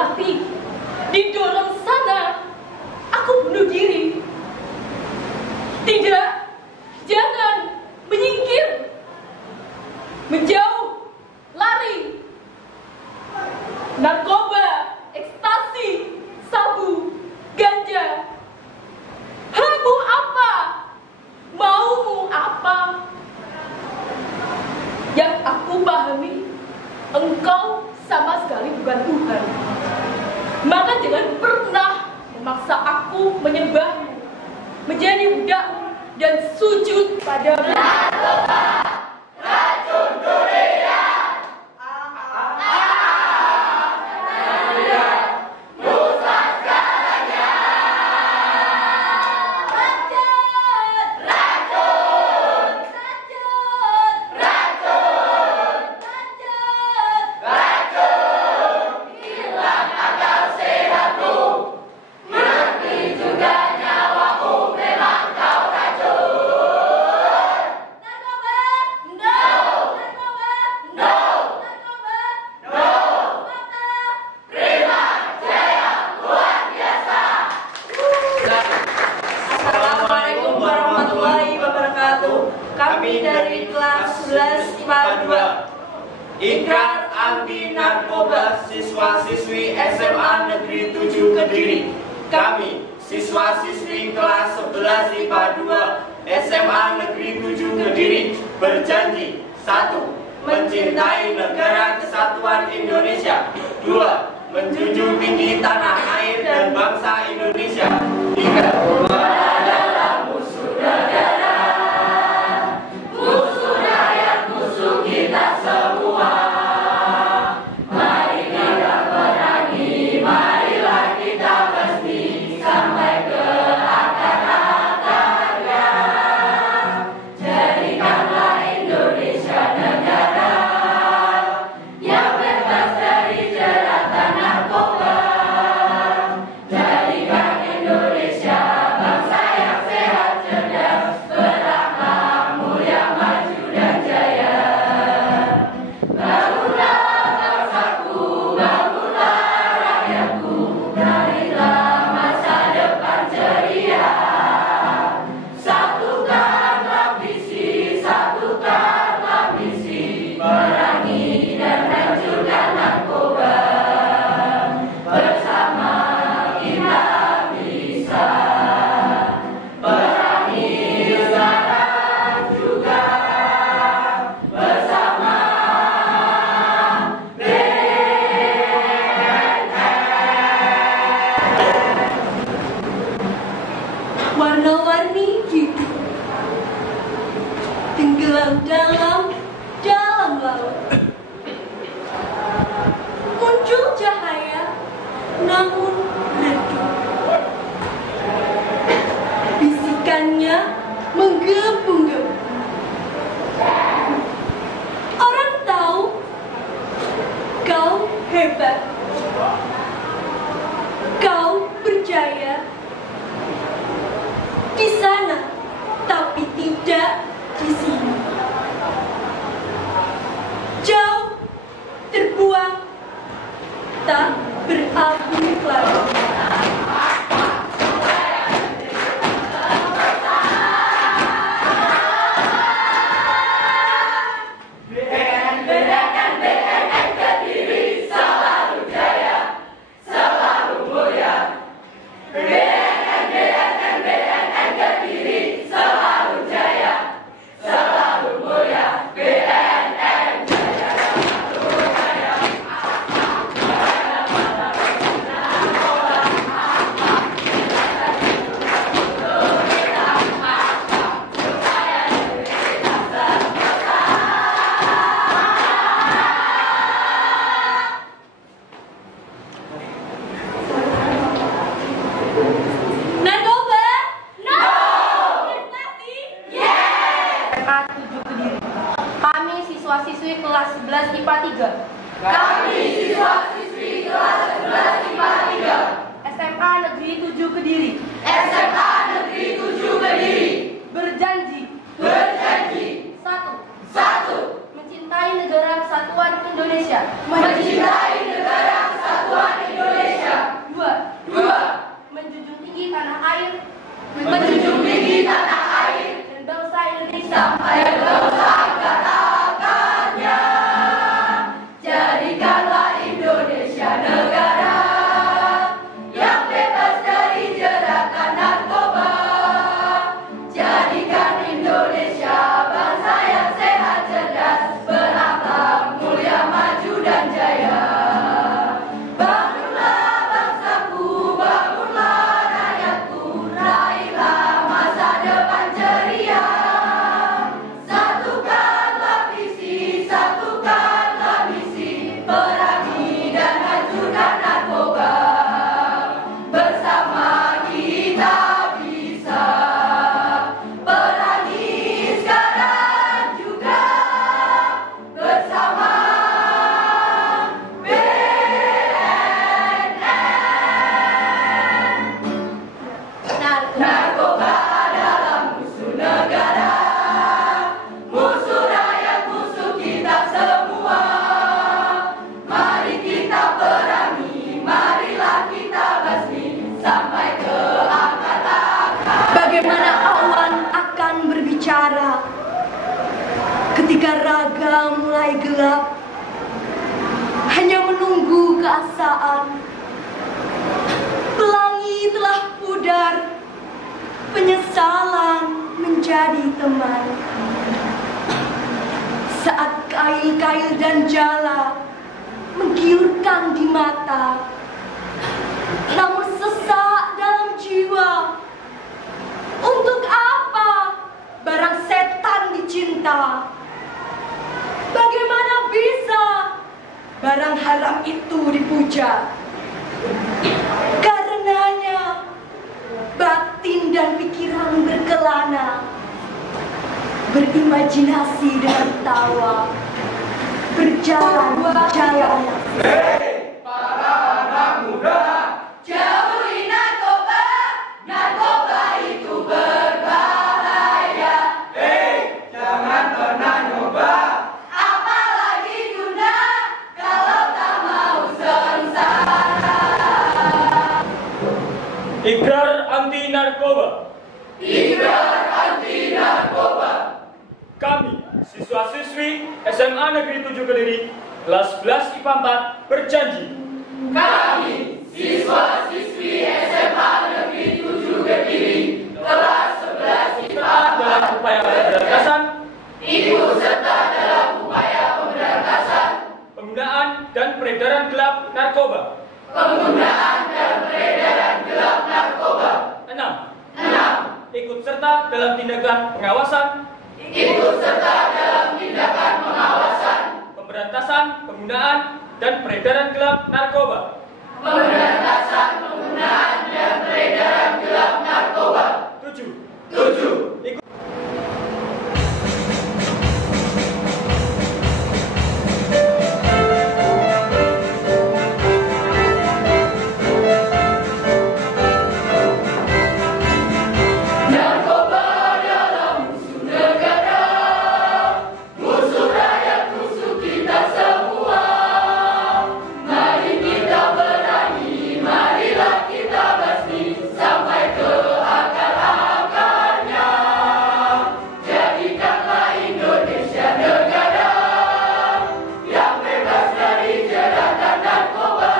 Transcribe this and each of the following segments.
mati. Didorong sana, aku bunuh diri. Tidak, jangan menyingkir, menjauh, lari. Narkoba, ekstasi, sabu, ganja. Habu apa? Maumu apa? Yang aku pahami, engkau sama sekali bukan Tuhan. Maka jangan pernah memaksa aku menyembahmu, menjadi budakmu dan sujud padamu. Racun durian. Kami dari kelas 11 IPA 2 Ikrar Anti Narkoba Siswa-siswi SMA Negeri 7 Kediri. Kami, siswa-siswi kelas 11 IPA 2 SMA Negeri 7 Kediri, berjanji: 1. Mencintai Negara Kesatuan Indonesia. 2. Menjunjung tinggi tanah air dan bangsa Indonesia. 3. Adalah musuh negara, musuh rakyat, musuh kita semua. Mari kita perangi, marilah kita mesti sampai ke akar-akarnya. Jadikanlah Indonesia negara yang bebas dari jeratan narkoba. Jadikan Indonesia bangsa yang sehat, cerdas, berakhlak, mulia, maju dan jaya. Bangunlah bangsaku, bangunlah rakyatku, berilah masa depan ceria. Satukanlah visi, satukanlah misi, perangi dan hancurkan narkoba. Bersama kita bisa perangi sekarang juga. Bersama Warna-warni gitu, tenggelam dalam laut. Muncul cahaya, namun redup. Bisikannya menggebu-gebu. Orang tahu kau hebat, kau berjaya di sana, tapi tidak di sini. Jauh terbuang, tak berarti lagi. BNN Kediri selalu jaya, selalu mulia. BNN Kediri selalu jaya, selalu mulia. BNN jaya, selalu jaya. perasaan. Pelangi telah pudar, penyesalan menjadi teman. Saat kail-kail dan jala menggiurkan di mata, namun sesak dalam jiwa. Untuk apa barang setan dicinta? Bagaimana bisa barang haram itu dipuja? Karenanya batin dan pikiran berkelana, berimajinasi dengan tawa, berjalan jalan. Hei, para anak muda, jauhi narkoba, narkoba itu berbahaya. Hei, jangan pernah nyoba, apalagi guna kalau tak mau sengsara. Ikrar anti narkoba. Ikrar anti narkoba. Kami, siswa-siswi SMA Negeri 7 Kediri, kelas 11 IPA 4, berjanji. Kami, siswa-siswi SMA Negeri 7 Kediri, kelas 11 IPA Dalam upaya pemberantasan, ikut serta dalam upaya pemberantasan penggunaan dan peredaran gelap narkoba. penggunaan dan peredaran gelap narkoba. 6. Ikut serta dalam tindakan pengawasan, Ikut serta dalam tindakan pengawasan pemberantasan penggunaan dan peredaran gelap narkoba. pemberantasan penggunaan dan peredaran gelap narkoba. 7. 7. Ikut Narkoba adalah musuh negara, musuh rakyat, musuh kita semua. Mari kita berani, marilah kita basmi sampai ke akar-akarnya. Jadikanlah Indonesia negara yang bebas dari jeratan narkoba.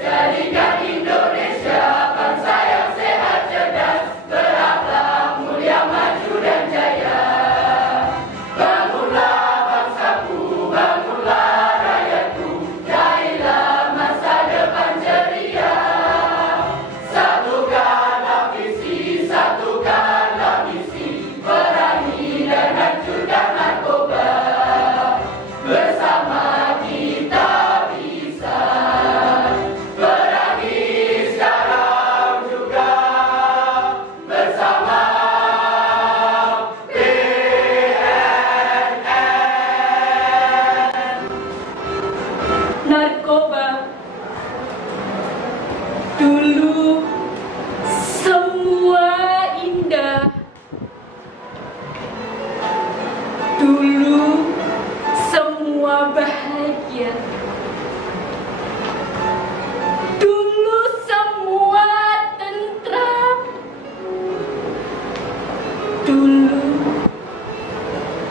Jadikan Indonesia bangsa yang sehat, cerdas, berakhlak, mulia, maju dan jaya. Bangunlah bangsaku, bangunlah rakyatku, raihlah masa depan ceria. Satukanlah visi, satukanlah misi, perangi dan hancurkan narkoba. Bersama kita bisa perangi sekarang juga, bersama Narkoba dulu semua indah, dulu semua bahagia, dulu semua tentram, dulu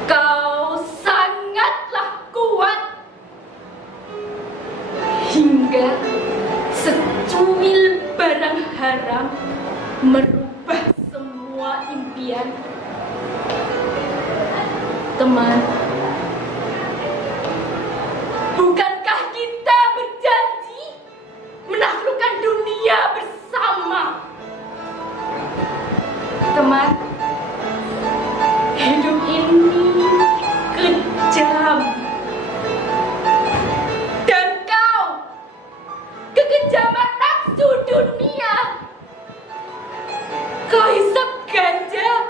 kau sangatlah kuat. Hingga secuil barang haram merubah semua impian. Teman, bukankah kita berjanji menaklukkan dunia bersama? Teman, hidup ini kejam. Dan kau, kekejaman nafsu dunia. Kau hisap ganja,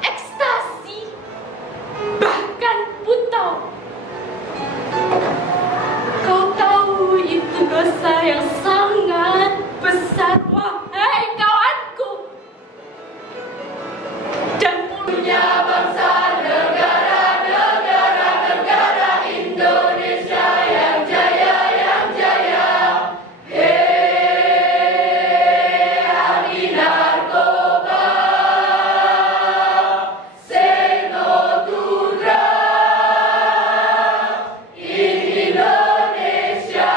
ekstasi, bahkan putau. Kau tahu itu dosa yang sangat besar, wahai kawanku. Dan punya bangsa, negara, negara, negara Indonesia yang jaya, yang jaya. Hei, anti narkoba, say no to drugs in Indonesia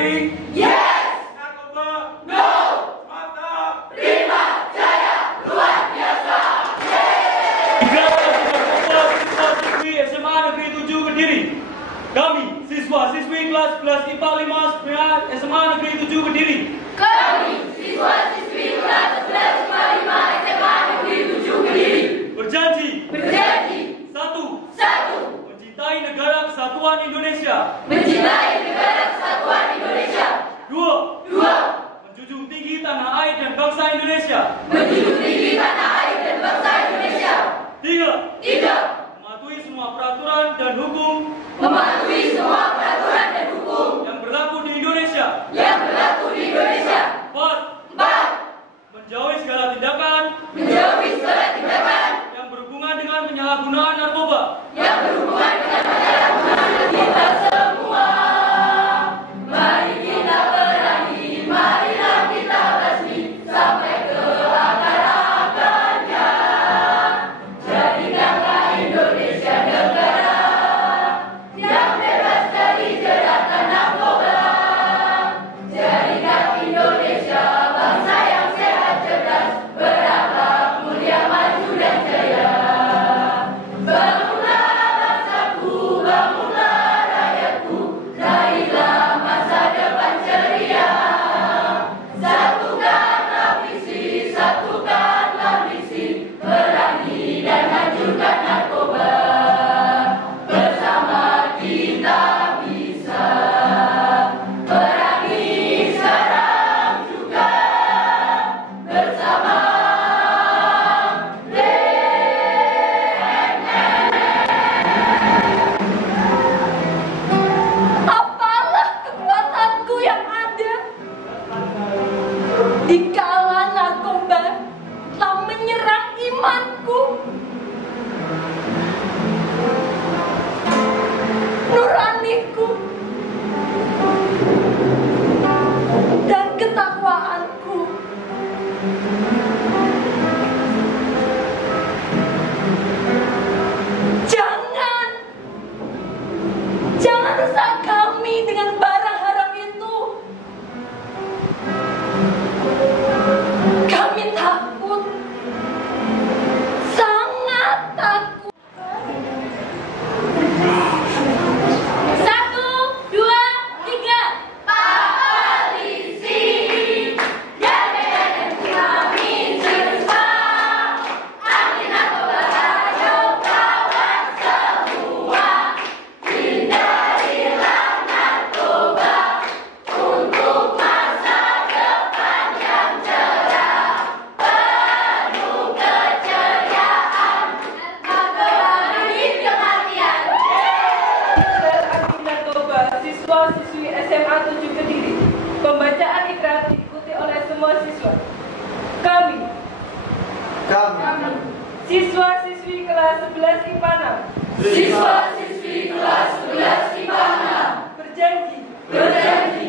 Ready? Yes! Narkoba? No! Mantap! Prima Jaya! Luar biasa! Narkoba siswa-siswi SMA Negeri 7 Kediri. Kami, siswa-siswi kelas 11 IPA 5 SMA Negeri 7 Kediri. Kami, siswa-siswi kelas 11 IPA 5 SMA Negeri 7 Kediri. Berjanji. Satu. Mencintai negara kesatuan Indonesia. Mencintai negara kesatuan Indonesia. Dua. Dua. Menjunjung tinggi tanah air dan bangsa Indonesia. Menjunjung tinggi tanah air dan bangsa Indonesia. Tiga. Tiga. Mematuhi semua peraturan dan hukum Mematuhi semua peraturan dan hukum yang berlaku di Indonesia. yang berlaku di Indonesia. Empat. Empat. Menjauhi segala tindakan Menjauhi segala tindakan yang berhubungan dengan penyalahgunaan narkoba. yang berhubungan dengan penyalahgunaan kita semua. Mari kita perangi, marilah kita basmi sampai ke akar-akarnya. Jadikanlah Indonesia negara yang bebas dari jeratan narkoba. Jadikan Indonesia bangsa yang sehat, cerdas, berakhlak, mulia, maju dan jaya. Bangunlah bangsaku, bangunlah rakyatku, raihlah masa depan ceria. Satukanlah visi, perangi dan hancurkan narkoba. Bersama kita bisa perangi sekarang juga. Bersama Apalah kekuatanku yang ada dikala narkoba telah menyerang imanku, nuraniku, dan ketakwaanku. Jangan rusak kami dengan barang haram itu. Kami takut, sangat takut. 1, 2, 3. polisi yang dengan kami serta anti narkoba, ayo kawan semua, hindarilah narkoba untuk masa depan yang cerah, penuh keceriaan, mengurangi kematian. Anti narkoba siswa-siswi SMA 7 Kediri. Pembacaan ikrar diikuti oleh semua siswa. Kami, siswa-siswi kelas 11 IPA 6, Siswa-siswi kelas 11 IPA 6 berjanji.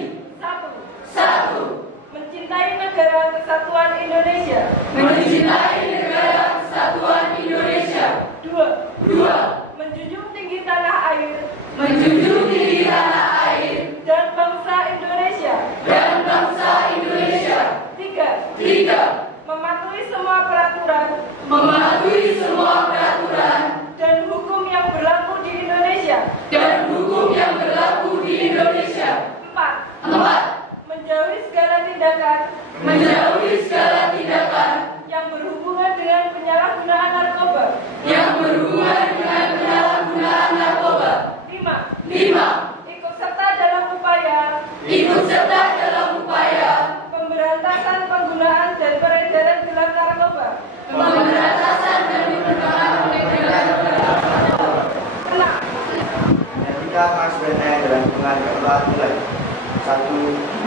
Satu. Mencintai negara kesatuan Indonesia. Mencintai negara kesatuan Indonesia. Dua. Menjunjung tinggi tanah air Menjunjung tinggi tanah air dan bangsa Indonesia. dan bangsa Indonesia. Tiga. Mematuhi semua peraturan Mematuhi semua peraturan dan hukum yang berlaku di Indonesia. dan hukum yang berlaku di Indonesia. 4. Menjauhi segala tindakan Menjauhi segala tindakan yang berhubungan dengan penyalahgunaan narkoba. yang berhubungan dengan penyalahgunaan narkoba. 5. Ikut serta dalam upaya pemberantasan penggunaan dan peredaran gelap narkoba. Pemberantasan dan penggunaan narkoba. 6. Ketika Mas BNN dalam hitungan keempat mulai 1,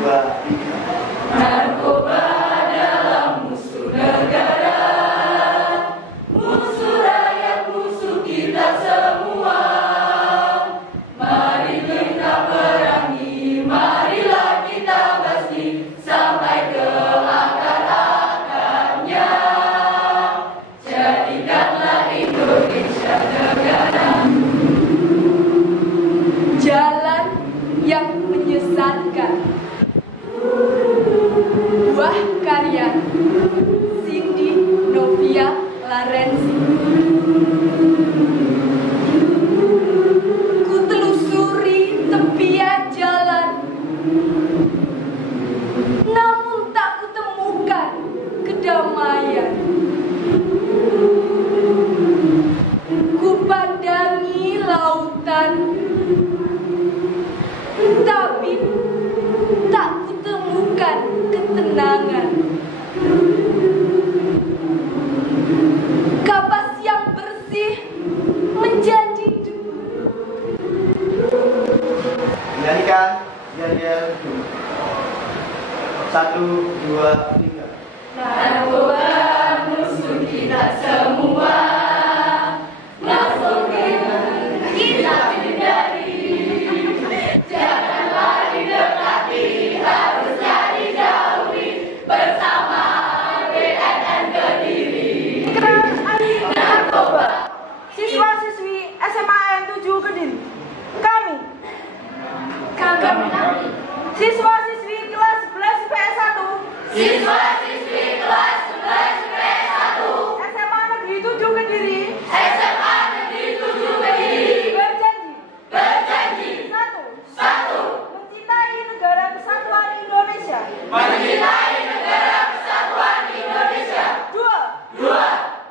2, 3. Narkoba adalah musuh negara, musuh rakyat, musuh kita semua. Mari kita perangi, marilah kita basmi sampai ke akar-akarnya. Jadikanlah Indonesia negara. Jalan yang menyesatkan tangan. Kapas yang bersih menjadi dua. Nyanyikan yel-yel 1, 2, 3. Narkoba musuh kita semua, masuk kita hindari. Janganlah didekati, harusnya dijauhi. Bersama BNN Kediri. Narkoba. Siswa-siswi SMAN 7 Kediri. Kami. Siswa-siswi kelas 11 PS1. Siswa-siswi kelas 11 PS1 SMA Negeri 7 Kediri. SMA Negeri 7 Kediri Berjanji. Satu, Mencintai Negara Kesatuan Indonesia. mencintai negara kesatuan Indonesia. 2.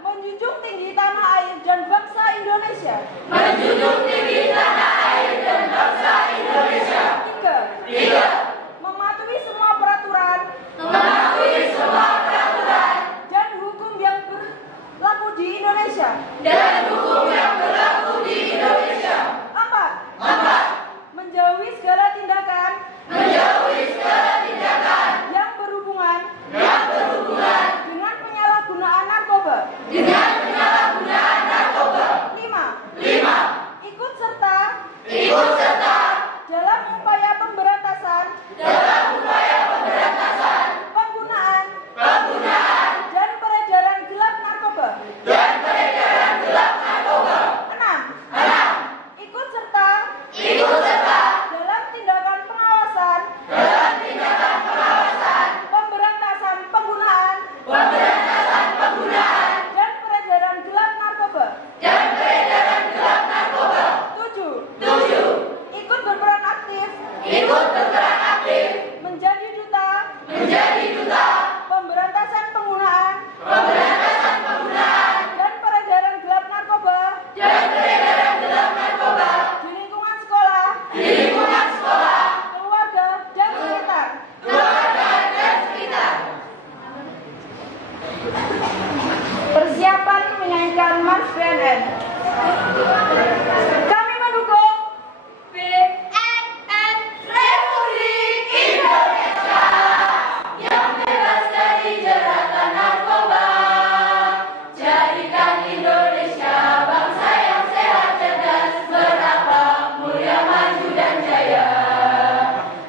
Menjunjung tinggi tanah air dan bangsa Indonesia. Menjunjung tinggi tanah air dan bangsa Indonesia. 3. Mematuhi semua peraturan Mematuhi semua peraturan dan hukum yang berlaku di Indonesia. dan hukum yang berlaku di Indonesia. 4. Menjauhi segala tindakan Menjauhi segala tindakan yang berhubungan dengan penyalahgunaan narkoba. dengan penyalahgunaan narkoba. 5. Ikut serta Ikut serta dalam upaya pemberantasan penggunaan dan peredaran gelap narkoba. dan peredaran gelap narkoba. 6. Ikut serta dalam tindakan pengawasan pemberantasan penggunaan dan peredaran gelap narkoba. 7. Ikut berperan aktif menjadi duta pemberantasan penggunaan dan peredaran gelap narkoba di lingkungan sekolah, keluarga dan sekitar. Persiapan menyanyikan Mars BNN. Kami mendukung BNN Republik Indonesia yang bebas dari jeratan narkoba. Jadikan Indonesia bangsa yang sehat, cerdas, berakhlak, mulia, maju dan jaya.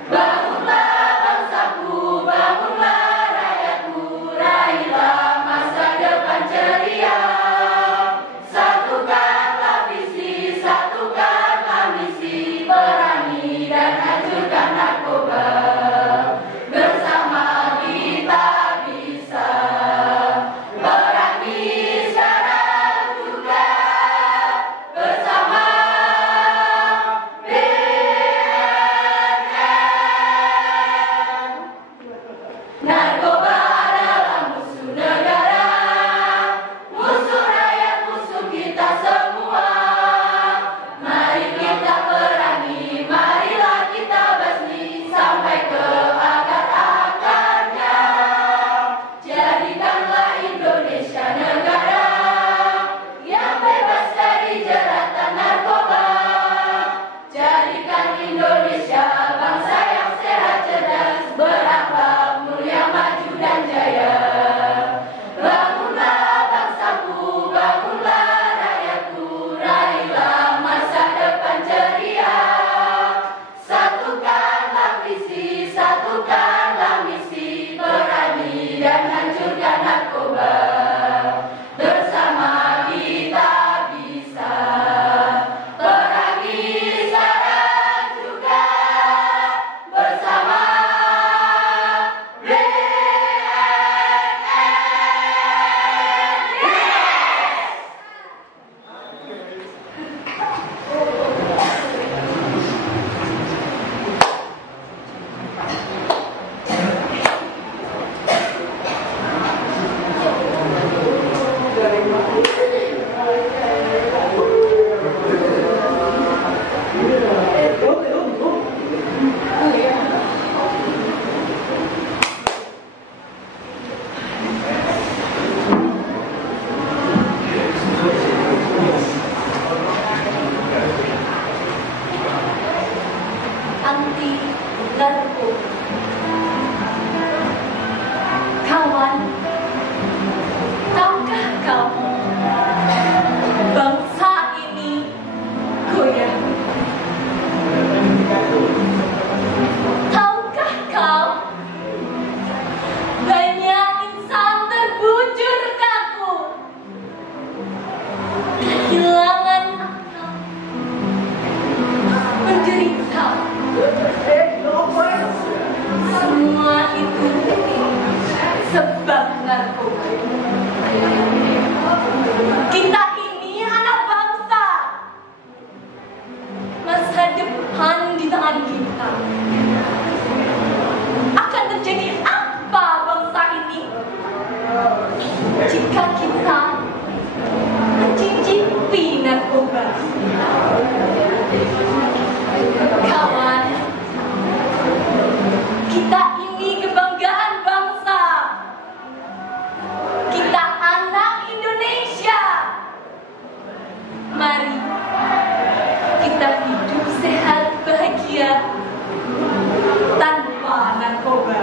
Bangunlah bangsaku, bangunlah rakyatku, raihlah masa depan ceria. Satukanlah visi, satukanlah misi, perangi dan hancurkan narkoba. Bersama kita bisa perangi sekarang juga. Bersama BNN. Narkoba adalah musuh negara, musuh rakyat, musuh kita semua. Mari kita perangi, marilah kita basmi sampai ke akar-akarnya. Jadikanlah Indonesia negara yang bebas dari jeratan narkoba. Jadikan Indonesia bangsa yang sehat, cerdas, berakhlak, mulia, maju dan jaya. Bangunlah bangsaku, bangunlah rakyatku, raihlah masa depan ceria. Satukanlah visi, satukanlah misi, perangi dan hancurkan narkoba. Bersama kita bisa perangi sekarang juga. Bersama narkoba. Kawan, tahukah kamu, bangsa ini goyah. Tahukah kau, banyak insan terbujur kaku, kehilangan akal, menderita. Semua itu sebab narkoba. Kita ini anak bangsa. Masa depan di tangan kita. Akan terjadi apa bangsa ini jika kita mencicipi narkoba? Kawan, kita ini kebanggaan bangsa. Kita anak Indonesia. Mari kita hidup sehat bahagia tanpa narkoba.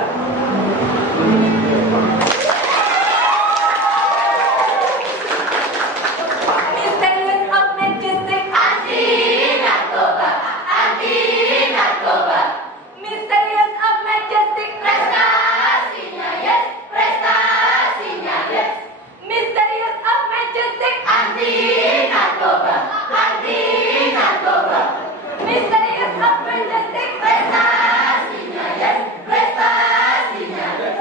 Misterius of Majestic Anti narkoba, anti narkoba. Misterius of Majestic Prestasinya yes, prestasinya yes. Misterius of Majestic Anti narkoba, anti narkoba. Misterius of Majestic Prestasinya yes, prestasinya yes.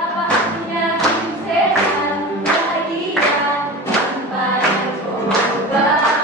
Apa artinya hidup sehat, bahagia, tanpa narkoba?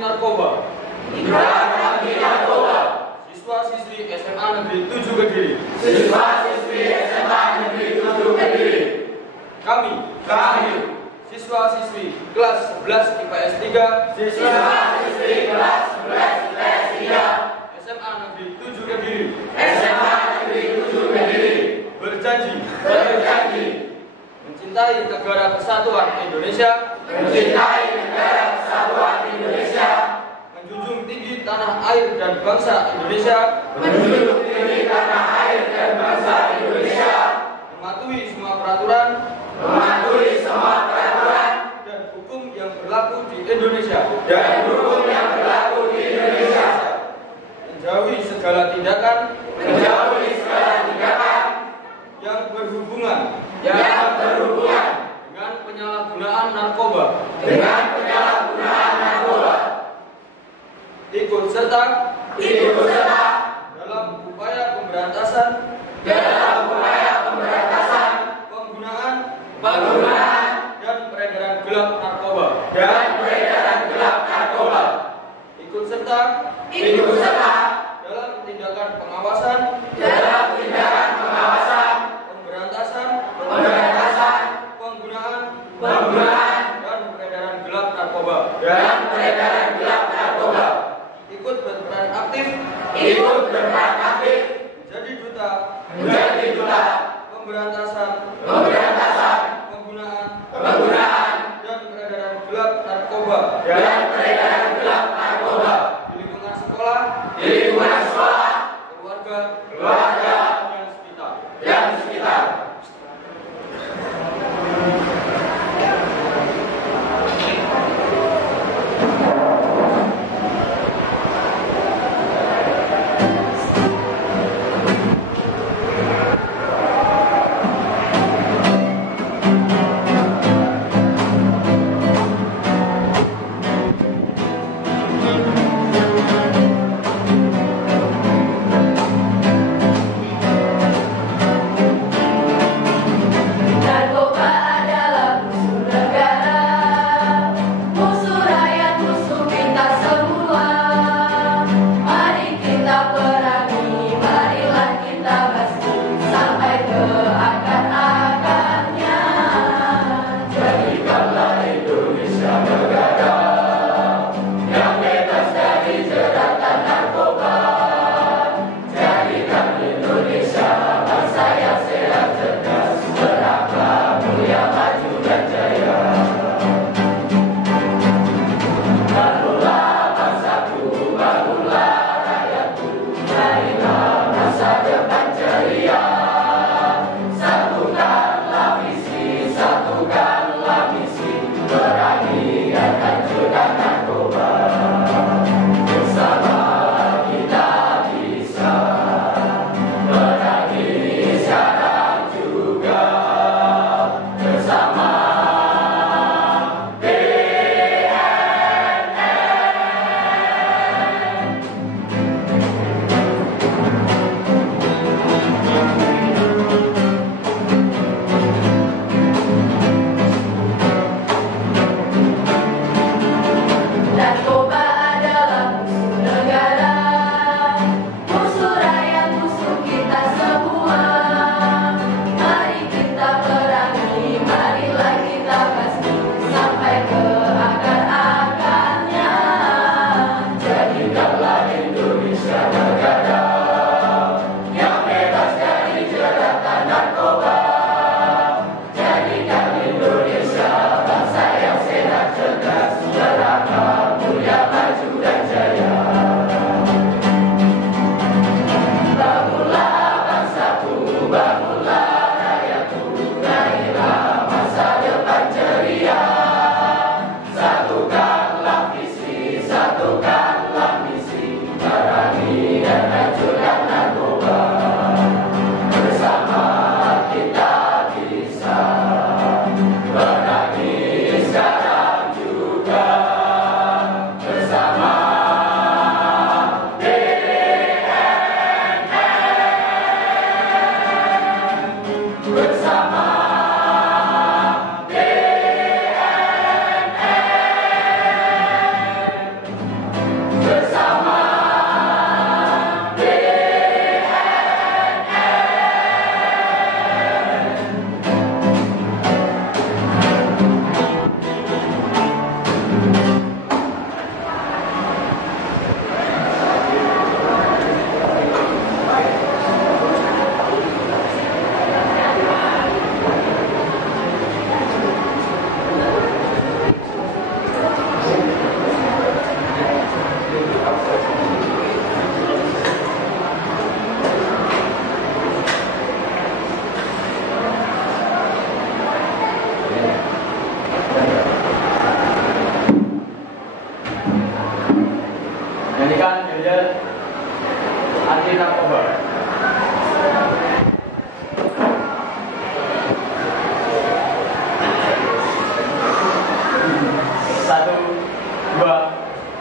narkoba. anti narkoba. Siswa-siswi SMA Negeri 7 Kediri. Siswa-siswi SMA Negeri 7 Kediri. Kami siswa-siswi kelas 11 IPS 3. Siswa-siswi kelas 11 IPS 3. SMA Negeri 7 Kediri. SMA Negeri 7 Kediri. Berjanji Mencintai negara kesatuan Indonesia. Indonesia. Menjunjung tinggi tanah air dan bangsa Indonesia. Indonesia. Mematuhi semua peraturan dan hukum yang berlaku di Indonesia. Menjauhi segala tindakan yang berhubungan dengan penyalahgunaan narkoba. Ikut serta dalam upaya pemberantasan penggunaan dan peredaran gelap narkoba. Ikut serta dalam tindakan pengawasan pemberantasan penggunaan dan peredaran gelap narkoba. Ikut berperan aktif menjadi duta pemberantasan penggunaan dan peredaran gelap narkoba di lingkungan sekolah, keluarga dan sekitar.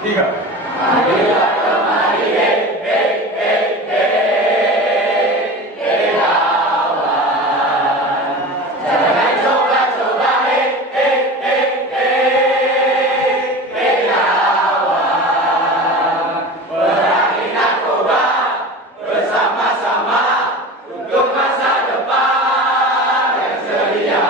Marilah kemari, hei, hei, hei, hei, hei lawan. Jangan coba-coba, hei, hei, hei, hei, hei lawan. Perangi narkoba bersama-sama untuk masa depan yang ceria.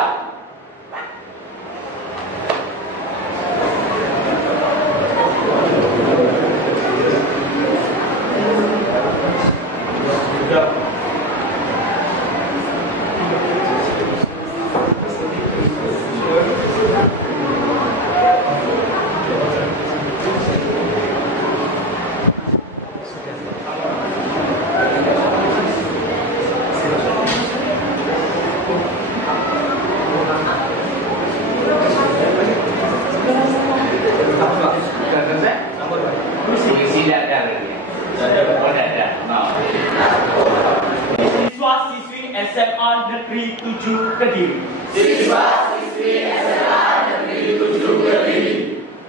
Siswa-siswi SMA Negeri 7 Kediri. Siswa-siswi SMA Negeri 7 Kediri.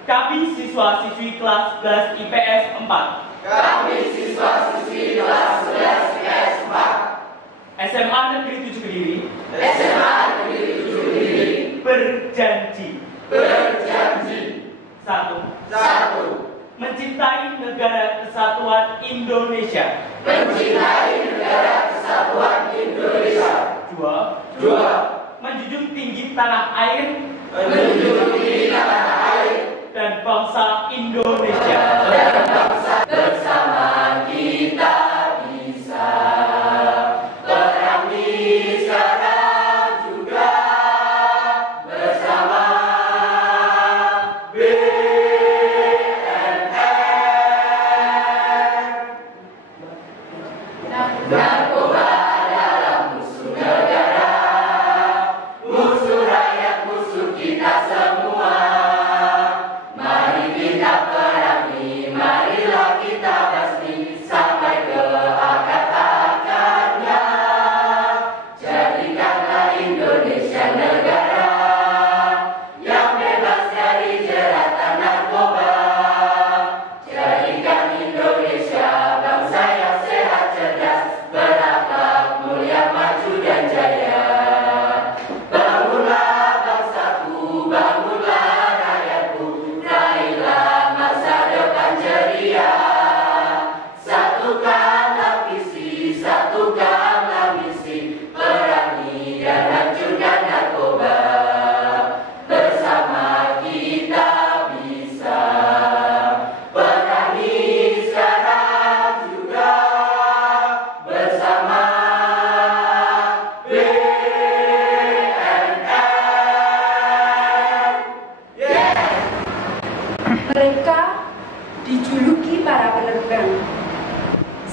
Kami siswa-siswi kelas 11 IPS 4. Kami siswa-siswi kelas 11 IPS 4. SMA Negeri 7 Kediri. SMA Negeri 7 Kediri. Berjanji. Berjanji. 1. Mencintai Negara Kesatuan Indonesia. Mencintai Negara Kesatuan Indonesia. 2. Menjunjung tinggi tanah air. Menjunjung tinggi tanah air Dan bangsa Indonesia. dan bangsa. Bersama kita bisa perangi sekarang juga. Bersama narkoba adalah musuh negara, musuh rakyat, musuh kita semua. Mari kita perangi, marilah kita basmi sampai ke akar-akarnya. Jadikanlah Indonesia negara yang bebas dari jeratan narkoba. Jadikan Indonesia bangsa yang sehat, cerdas, berakhlak, mulia, maju dan jaya. Bangunlah bangsaku, bangunlah rakyatku, raihlah masa depan ceria. Satukanlah visi, satukanlah misi, perangi dan hancurkan narkoba. Bersama kita bisa perangi sekarang juga. Bersama Mereka dijuluki para penerbang,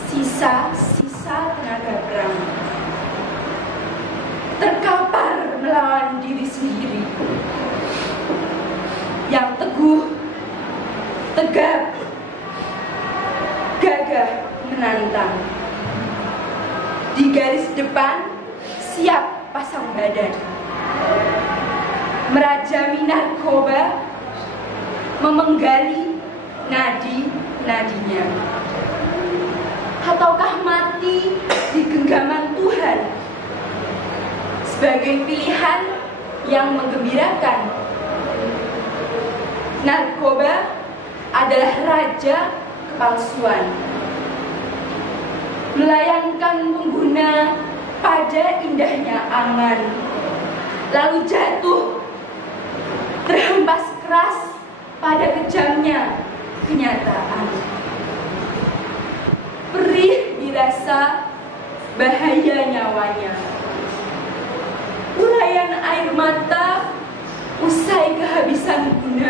sisa-sisa tenaga perang, terkapar melawan diri sendiri, yang teguh, tegap, gagah menantang. Di garis depan siap pasang badan, merajami narkoba, memenggali nadi-nadinya. Ataukah mati di genggaman Tuhan sebagai pilihan yang menggembirakan? Narkoba adalah raja kepalsuan, melayangkan pengguna pada indahnya angan, lalu jatuh terhempas keras pada kejamnya kenyataan. Perih dirasa, bahaya nyawanya. Urayan air mata usai kehabisan guna